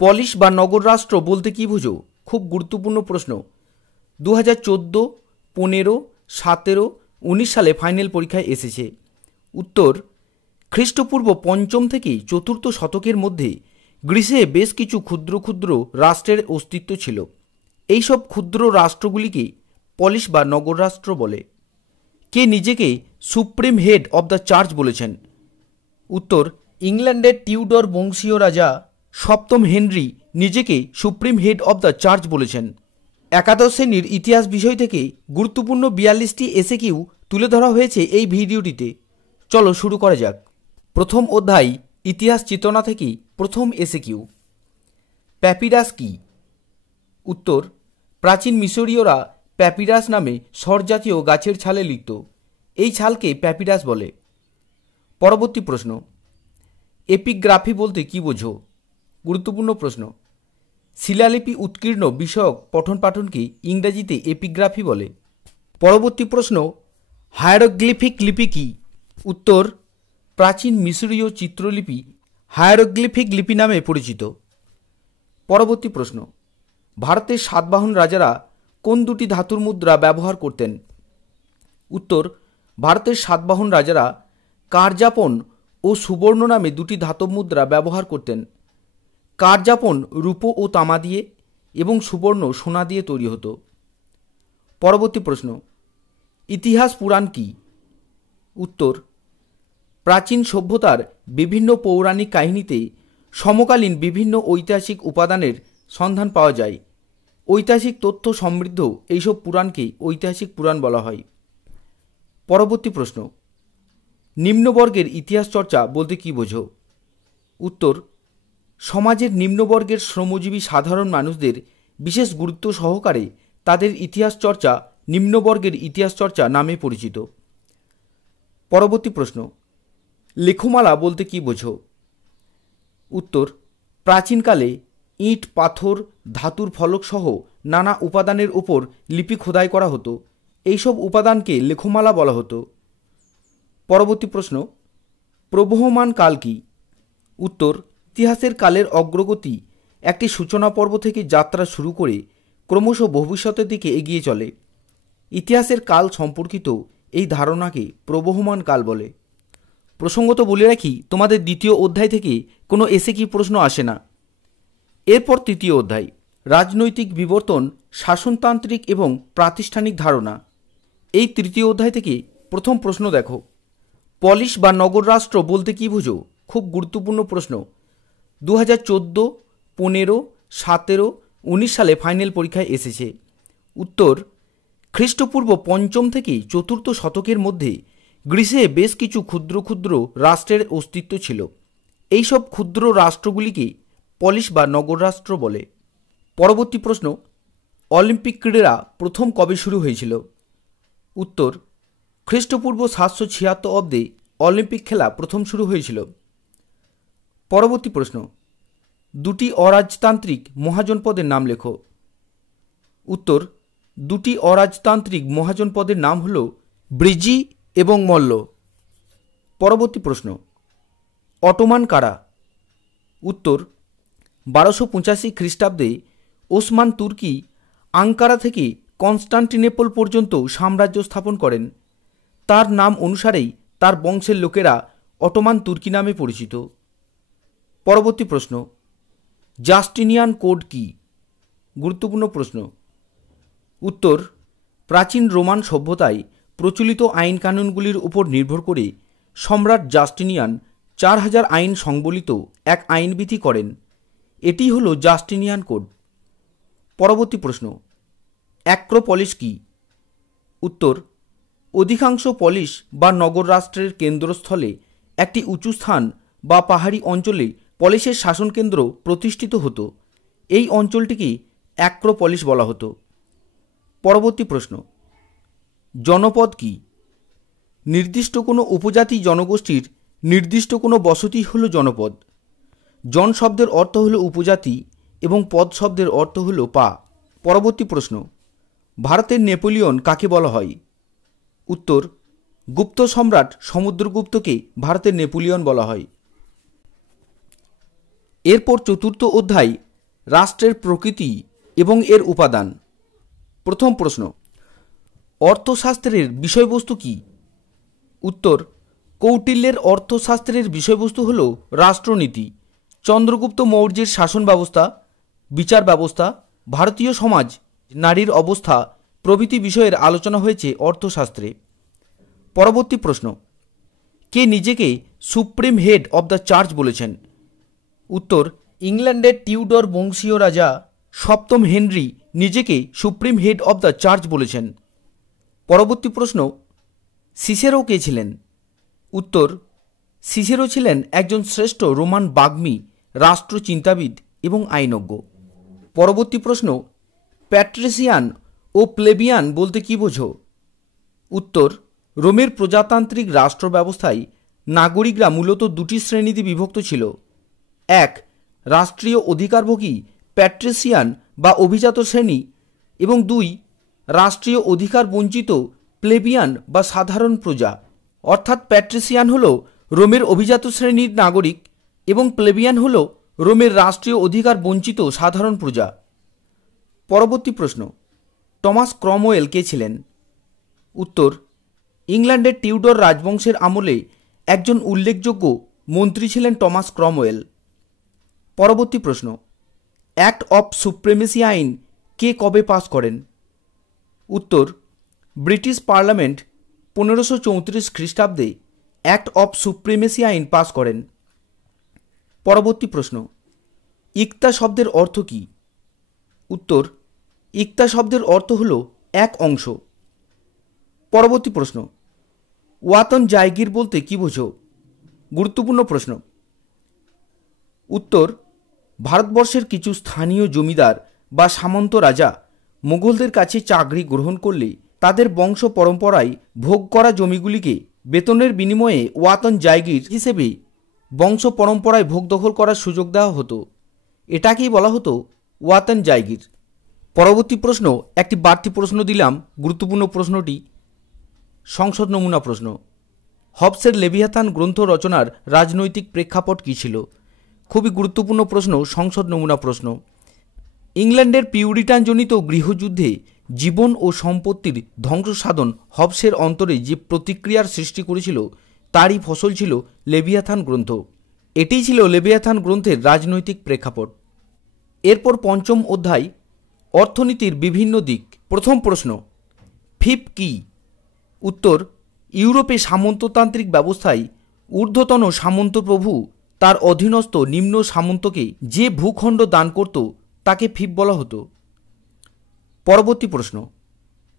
Polish বা নগর রাষ্ট্র বলতে কী বুঝো? খুব গুরুত্বপূর্ণ প্রশ্ন। 2014, 15, 17, 19 সালে ফাইনাল পরীক্ষায় এসেছে। উত্তর: খ্রিস্টপূর্ব 5ম থেকে 4র্থ শতকের মধ্যে গ্রিসে বেশ কিছু ক্ষুদ্র ক্ষুদ্র রাষ্ট্রের অস্তিত্ব ছিল। এইসব ক্ষুদ্র রাষ্ট্রগুলিকে পলিশ বা নগর রাষ্ট্র বলে। কে নিজেকে supreme head of the church বলেছেন? উত্তর: ইংল্যান্ডের টিউডর বংশীয় রাজা 7ম হেনরি নিজেকে supreme head of the church বলেছেন। একাদশ শ্রেণীর ইতিহাস বিষয় থেকে গুরুত্বপূর্ণ 42টি এসএকিউ তুলে ধরা হয়েছে এই ভিডিওটিতে। চলো শুরু করা যাক। প্রথম অধ্যায়, ইতিহাস চেতনা থেকে প্রথম এসএকিউ। প্যাপিরাস কি? উত্তর: প্রাচীন মিশরীয়রা প্যাপিরাস নামে স্বরজাতীয় গাছের ছালে লিখত। এই ছালকে প্যাপিরাস বলে। পরবর্তী প্রশ্ন, এপিগ্রাফি বলতে কী বোঝো? গুরুত্বপূর্ণ প্রশ্ন। শিলালিপি উৎকীর্ণ বিষয়ক পঠন পাঠনকে ইংরেজিতে এপিগ্রাফি বলে। পরবর্তী প্রশ্ন, হায়ারোগ্লিফিক লিপি কি? উত্তর: প্রাচীন মিশরীয় চিত্রলিপি হায়ারোগ্লিফিক লিপি নামে পরিচিত। পরবর্তী প্রশ্ন, ভারতের সাতবাহন রাজারা কোন দুটি ধাতুর মুদ্রা ব্যবহার করতেন? উত্তর: ভারতের সাতবাহন রাজারা কারজাপন ও সুবর্ণ নামে দুটি ধাতব মুদ্রা ব্যবহার করতেন। কারজাপন রূপো ও তামা দিয়ে এবং সুবর্ণ সোনা দিয়ে তৈরি হতো। পরবর্তী প্রশ্ন, ইতিহাস পুরাণ কি? উত্তর: প্রাচীন সভ্যতার বিভিন্ন পৌরাণিক কাহিনীতে সমকালীন বিভিন্ন ঐতিহাসিক উপাদানের সন্ধান পাওয়া যায়। ঐতিহাসিক তথ্য সমৃদ্ধ এইসব পুরাণকে ঐতিহাসিক পুরাণ বলা হয়। পরবর্তী প্রশ্ন, নিম্নবর্গের ইতিহাস চর্চা বলতে কী বোঝো? উত্তর: সমাজের নিম্নবর্গের শ্রমজীবী সাধারণ মানুষদের বিশেষ গুরুত্ব সহকারে তাদের ইতিহাস চর্চা নিম্নবর্গের ইতিহাস চর্চা নামে পরিচিত। পরবর্তী প্রশ্ন, লেখমালা বলতে কী বোঝো? উত্তর: প্রাচীনকালে ইট, পাথর, ধাতুর ফলক সহ নানা উপাদানের উপর লিপি খোদাই করা হতো। এইসব উপাদানকে লেখমালা বলা হতো। পরবর্তী প্রশ্ন, প্রবহমান কাল কি? উত্তর: ইতিহাসের কালের অগ্রগতি একটি সূচনা পর্ব থেকে যাত্রা শুরু করে ক্রমশ ভবিষ্যতের দিকে এগিয়ে চলে। ইতিহাসের কাল সম্পর্কিত এই ধারণাকে প্রবহমান কাল বলে। প্রসঙ্গত বলে রাখি, তোমাদের দ্বিতীয় অধ্যায় থেকে কোনো এসএকিউ প্রশ্ন আসে না। এরপর তৃতীয় অধ্যায়, রাজনৈতিক বিবর্তন, শাসনতান্ত্রিক এবং প্রাতিষ্ঠানিক ধারণা। এই তৃতীয় অধ্যায় থেকে প্রথম প্রশ্ন দেখো, পলিশ বা নগর রাষ্ট্র বলতে কী বুঝো? খুব গুরুত্বপূর্ণ প্রশ্ন। 2014, 15, 17, 19 সালে ফাইনাল পরীক্ষায় এসেছে। উত্তর: খ্রিস্টপূর্ব 5ম থেকে 4র্থ শতকের মধ্যে গ্রিসে বেশ কিছু ক্ষুদ্র ক্ষুদ্র রাষ্ট্রের অস্তিত্ব ছিল। এইসব ক্ষুদ্র রাষ্ট্রগুলিকে পলিশ বা নগর রাষ্ট্র বলে। পরবর্তী প্রশ্ন, অলিম্পিক ক্রীড়া প্রথম কবে শুরু হয়েছিল? উত্তর: খ্রিস্টপূর্ব 776 অব্দে অলিম্পিক খেলা প্রথম শুরু হয়েছিল। পরবর্তী প্রশ্ন, দুটি অরাজতান্ত্রিক মহাজনপদের নাম লেখো। উত্তর: দুটি অরাজতান্ত্রিক মহাজনপদের নাম হল ব্রিজি এবং মল্ল। পরবর্তী প্রশ্ন, অটোমান কারা? উত্তর: 1285 খ্রিস্টাব্দে ওসমান তুর্কি আঙ্কারা থেকে কনস্টান্টিনেপল পর্যন্ত সাম্রাজ্য স্থাপন করেন। তার নাম অনুসারেই তার বংশের লোকেরা অটোমান তুর্কি নামে পরিচিত। পরবর্তী প্রশ্ন, জাস্টিনিয়ান কোড কি? গুরুত্বপূর্ণ প্রশ্ন। উত্তর: প্রাচীন রোমান সভ্যতায় প্রচলিত আইন কানুনগুলির উপর নির্ভর করে সম্রাট জাস্টিনিয়ান 4000 আইন সংবলিত এক আইনবিধি করেন। এটি হল জাস্টিনিয়ান কোড। পরবর্তী প্রশ্ন, অ্যাক্রোপলিস কি? উত্তর: অধিকাংশ পলিশ বা নগর রাষ্ট্রের কেন্দ্রস্থলে একটি উঁচু স্থান বা পাহাড়ি অঞ্চলে পলিশের শাসনকেন্দ্র প্রতিষ্ঠিত হতো। এই অঞ্চলটিকে অ্যাক্রোপলিস বলা হতো। পরবর্তী প্রশ্ন, জনপদ কি? নির্দিষ্ট কোনো উপজাতি জনগোষ্ঠীর নির্দিষ্ট কোনো বসতি হল জনপদ। জন শব্দের অর্থ হল উপজাতি এবং পদ শব্দের অর্থ হল পা। পরবর্তী প্রশ্ন, ভারতের নেপোলিয়ন কাকে বলা হয়? উত্তর: গুপ্ত সম্রাট সমুদ্রগুপ্তকে ভারতের নেপোলিয়ন বলা হয়। এরপর চতুর্থ অধ্যায় রাষ্ট্রের প্রকৃতি এবং এর উপাদান। প্রথম প্রশ্ন, অর্থশাস্ত্রের বিষয়বস্তু কি? উত্তর, কৌটিল্যের অর্থশাস্ত্রের বিষয়বস্তু হল রাষ্ট্রনীতি, চন্দ্রগুপ্ত মৌর্যের শাসন ব্যবস্থা, বিচার ব্যবস্থা, ভারতীয় সমাজ, নারীর অবস্থা প্রভৃতি বিষয়ের আলোচনা হয়েছে অর্থশাস্ত্রে। পরবর্তী প্রশ্ন, কে নিজেকে supreme head of the church বলেছেন? উত্তর, ইংল্যান্ডের টিউডর বংশীয় রাজা সপ্তম হেনরি নিজেকে supreme head of the church বলেছেন। পরবর্তী প্রশ্ন, সিসেরো কে ছিলেন? উত্তর, সিসেরো ছিলেন একজন শ্রেষ্ঠ রোমান বাগ্মী, রাষ্ট্রচিন্তাবিদ এবং আইনজ্ঞ। পরবর্তী প্রশ্ন, প্যাট্রিসিয়ান ও প্লেবিয়ান বলতে কী বোঝো? উত্তর, রোমের প্রজাতান্ত্রিক রাষ্ট্র ব্যবস্থায় নাগরিকরা মূলত দুটি শ্রেণীতে বিভক্ত ছিল। এক, রাষ্ট্রীয় অধিকারভোগী প্যাট্রিসিয়ান বা অভিজাত শ্রেণী, এবং দুই, রাষ্ট্রীয় অধিকার বঞ্চিত প্লেবিয়ান বা সাধারণ প্রজা। অর্থাৎ প্যাট্রিসিয়ান হল রোমের অভিজাত শ্রেণীর নাগরিক এবং প্লেবিয়ান হল রোমের রাষ্ট্রীয় অধিকার বঞ্চিত সাধারণ প্রজা। পরবর্তী প্রশ্ন, টমাস ক্রমওয়েল কে ছিলেন? উত্তর, ইংল্যান্ডের টিউডর রাজবংশের আমলে একজন উল্লেখযোগ্য মন্ত্রী ছিলেন টমাস ক্রমওয়েল। পরবর্তী প্রশ্ন, অ্যাক্ট অফ সুপ্রিমেসি আইন কে কবে পাস করেন? উত্তর, ব্রিটিশ পার্লামেন্ট 1534 খ্রিস্টাব্দে অ্যাক্ট অফ সুপ্রিমেসি আইন পাস করেন। পরবর্তী প্রশ্ন, ইক্তা শব্দের অর্থ কী? উত্তর, ইক্তা শব্দের অর্থ হল এক অংশ। পরবর্তী প্রশ্ন, ওয়াতন জায়গির বলতে কী বোঝো? গুরুত্বপূর্ণ প্রশ্ন। উত্তর, ভারতবর্ষের কিছু স্থানীয় জমিদার বা সামন্ত রাজা মুঘলদের কাছে চাকরি গ্রহণ করলে তাদের বংশ পরম্পরায় ভোগ করা জমিগুলিকে বেতনের বিনিময়ে ওয়াতন জায়গির হিসেবে বংশ পরম্পরায় ভোগ দখল করার সুযোগ দেওয়া হতো। এটাকেই বলা হতো ওয়াতন জায়গির। পরবর্তী প্রশ্ন, একটি বাড়তি প্রশ্ন দিলাম। গুরুত্বপূর্ণ প্রশ্নটি সংসদ নমুনা প্রশ্ন। হবসের লেভিয়াথান গ্রন্থ রচনার রাজনৈতিক প্রেক্ষাপট কী ছিল? খুবই গুরুত্বপূর্ণ প্রশ্ন, সংসদ নমুনা প্রশ্ন। ইংল্যান্ডের পিউরিটানজনিত গৃহযুদ্ধে জীবন ও সম্পত্তির ধ্বংস সাধন হবসের অন্তরে যে প্রতিক্রিয়ার সৃষ্টি করেছিল তারই ফসল ছিল লেভিয়াথান গ্রন্থ। এটিই ছিল লেভিয়াথান গ্রন্থের রাজনৈতিক প্রেক্ষাপট। এরপর পঞ্চম অধ্যায়, অর্থনীতির বিভিন্ন দিক। প্রথম প্রশ্ন, ফিপ কি? উত্তর, ইউরোপে সামন্ততান্ত্রিক ব্যবস্থায় ঊর্ধ্বতন সামন্ত প্রভু তার অধীনস্থ নিম্ন সামন্তকে যে ভূখণ্ড দান করত তাকে ফিপ বলা হতো। পরবর্তী প্রশ্ন,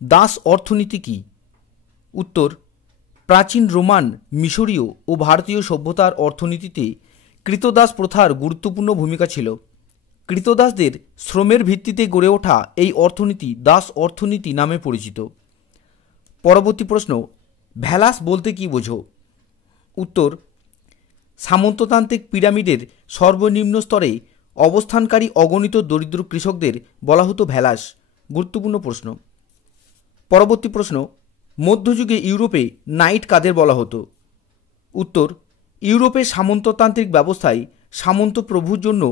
দাস অর্থনীতি কি? উত্তর, প্রাচীন রোমান, মিশরীয় ও ভারতীয় সভ্যতার অর্থনীতিতে কৃতদাস প্রথার গুরুত্বপূর্ণ ভূমিকা ছিল। কৃতদাসদের শ্রমের ভিত্তিতে গড়ে ওঠা এই অর্থনীতি দাস অর্থনীতি নামে পরিচিত। পরবর্তী প্রশ্ন, ভ্যালাস বলতে কী বোঝো? উত্তর, সামন্ততান্ত্রিক পিরামিডের সর্বনিম্ন স্তরে অবস্থানকারী অগণিত দরিদ্র কৃষকদের বলা হতো ভ্যালাস। গুরুত্বপূর্ণ প্রশ্ন। পরবর্তী প্রশ্ন, মধ্যযুগে ইউরোপে নাইট কাদের বলা হতো? উত্তর, ইউরোপের সামন্ততান্ত্রিক ব্যবস্থায় সামন্ত প্রভুর জন্য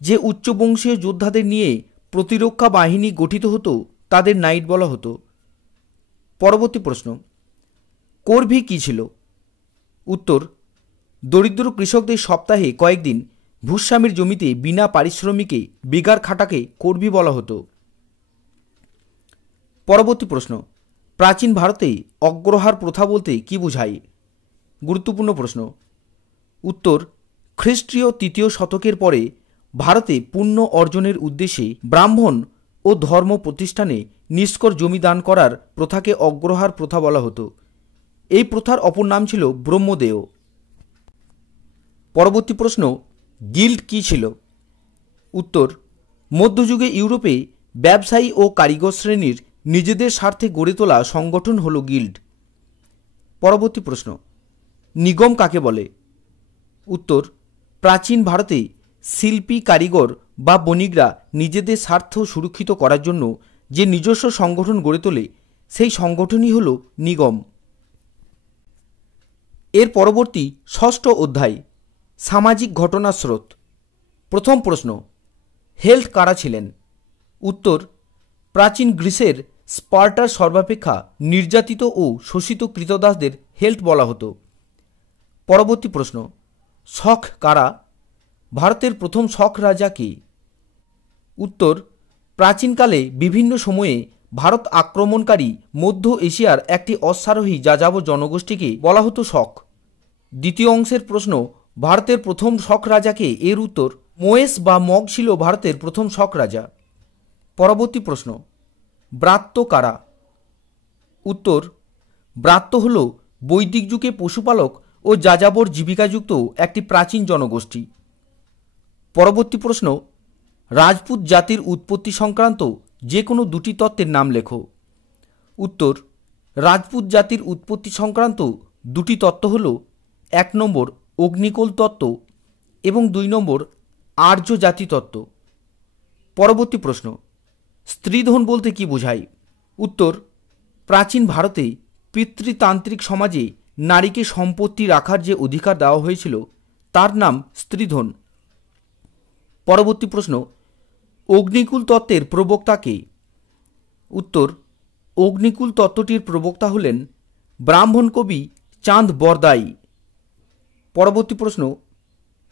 যে উচ্চবংশীয় যোদ্ধাদের নিয়ে প্রতিরক্ষা বাহিনী গঠিত হতো তাদের নাইট বলা হতো। পরবর্তী প্রশ্ন, কর্ভি কী ছিল? উত্তর, দরিদ্র কৃষকদের সপ্তাহে কয়েকদিন ভূস্বামীর জমিতে বিনা পারিশ্রমিকে বেগার খাটাকে কর্ভি বলা হতো। পরবর্তী প্রশ্ন, প্রাচীন ভারতে অগ্রহার প্রথা বলতে কী বোঝায়? গুরুত্বপূর্ণ প্রশ্ন। উত্তর, খ্রিস্টীয় 3য় শতকের পরে ভারতে পুণ্য অর্জনের উদ্দেশ্যে ব্রাহ্মণ ও ধর্ম প্রতিষ্ঠানে নিষ্কর জমি দান করার প্রথাকে অগ্রহার প্রথা বলা হতো। এই প্রথার অপর নাম ছিল ব্রহ্মদেয়। পরবর্তী প্রশ্ন, গিল্ড কী ছিল? উত্তর, মধ্যযুগে ইউরোপে ব্যবসায়ী ও কারিগর শ্রেণীর নিজেদের স্বার্থে গড়ে তোলা সংগঠন হল গিল্ড। পরবর্তী প্রশ্ন, নিগম কাকে বলে? উত্তর, প্রাচীন ভারতে শিল্পী, কারিগর বা বণিকরা নিজেদের স্বার্থ সুরক্ষিত করার জন্য যে নিজস্ব সংগঠন গড়ে তোলে সেই সংগঠনই হল নিগম। এর পরবর্তী ষষ্ঠ অধ্যায়, সামাজিক ঘটনার স্রোত। প্রথম প্রশ্ন, হেল্থ কারা ছিলেন? উত্তর, প্রাচীন গ্রিসের স্পার্টার সর্বাপেক্ষা নির্যাতিত ও শোষিত ক্রীতদাসদের হেল্থ বলা হতো। পরবর্তী প্রশ্ন, শক কারা? ভারতের প্রথম শক রাজা কে? উত্তর, প্রাচীনকালে বিভিন্ন সময়ে ভারত আক্রমণকারী মধ্য এশিয়ার একটি অশ্বারোহী যাযাবর জনগোষ্ঠীকে বলা হতো শক। দ্বিতীয় অংশের প্রশ্ন, ভারতের প্রথম শক রাজাকে? এর উত্তর, মোয়েস বা মগ ছিল ভারতের প্রথম শক রাজা। পরবর্তী প্রশ্ন, ব্রাত্য কারা? উত্তর, ব্রাত্য হল বৈদিক যুগে পশুপালক ও যাযাবর জীবিকাযুক্ত একটি প্রাচীন জনগোষ্ঠী। পরবর্তী প্রশ্ন, রাজপুত জাতির উৎপত্তি সংক্রান্ত যে কোনো দুটি তত্ত্বের নাম লেখো। উত্তর, রাজপুত জাতির উৎপত্তি সংক্রান্ত দুটি তত্ত্ব হল 1 নম্বর অগ্নিকোল তত্ত্ব এবং 2 নম্বর আর্য জাতি তত্ত্ব। পরবর্তী প্রশ্ন, স্ত্রীধন বলতে কি বোঝায়? উত্তর, প্রাচীন ভারতে পিতৃতান্ত্রিক সমাজে নারীকে সম্পত্তি রাখার যে অধিকার দেওয়া হয়েছিল তার নাম স্ত্রীধন। পরবর্তী প্রশ্ন, অগ্নিকুল তত্ত্বের প্রবক্তা কে? উত্তর, অগ্নিকুল তত্ত্বটির প্রবক্তা হলেন ব্রাহ্মণ কবি চাঁদ বরদাই। পরবর্তী প্রশ্ন,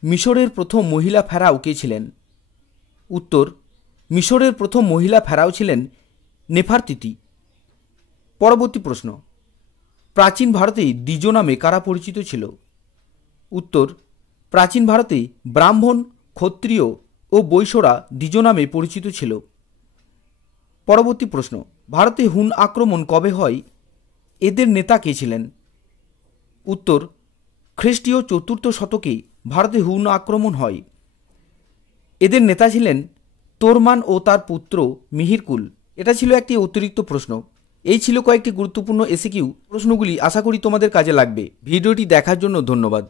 মিশরের প্রথম মহিলা ফেরাও কে ছিলেন? উত্তর, মিশরের প্রথম মহিলা ফেরাও ছিলেন নেফারতিতি। পরবর্তী প্রশ্ন, প্রাচীন ভারতে দ্বিজ নামে কারা পরিচিত ছিল? উত্তর, প্রাচীন ভারতে ব্রাহ্মণ, ক্ষত্রিয় ও বৈশ্যরা দ্বিজ নামে পরিচিত ছিল। পরবর্তী প্রশ্ন, ভারতে হুন আক্রমণ কবে হয়? এদের নেতা কে ছিলেন? উত্তর, খ্রিস্টীয় 4র্থ শতকে ভারতে হুন আক্রমণ হয়। এদের নেতা ছিলেন তোরমান ও তার পুত্র মিহিরকুল। এটা ছিল একটি অতিরিক্ত প্রশ্ন। এই ছিল কয়েকটি গুরুত্বপূর্ণ এসিকিউ প্রশ্নগুলি। আশা করি তোমাদের কাজে লাগবে। ভিডিওটি দেখার জন্য ধন্যবাদ।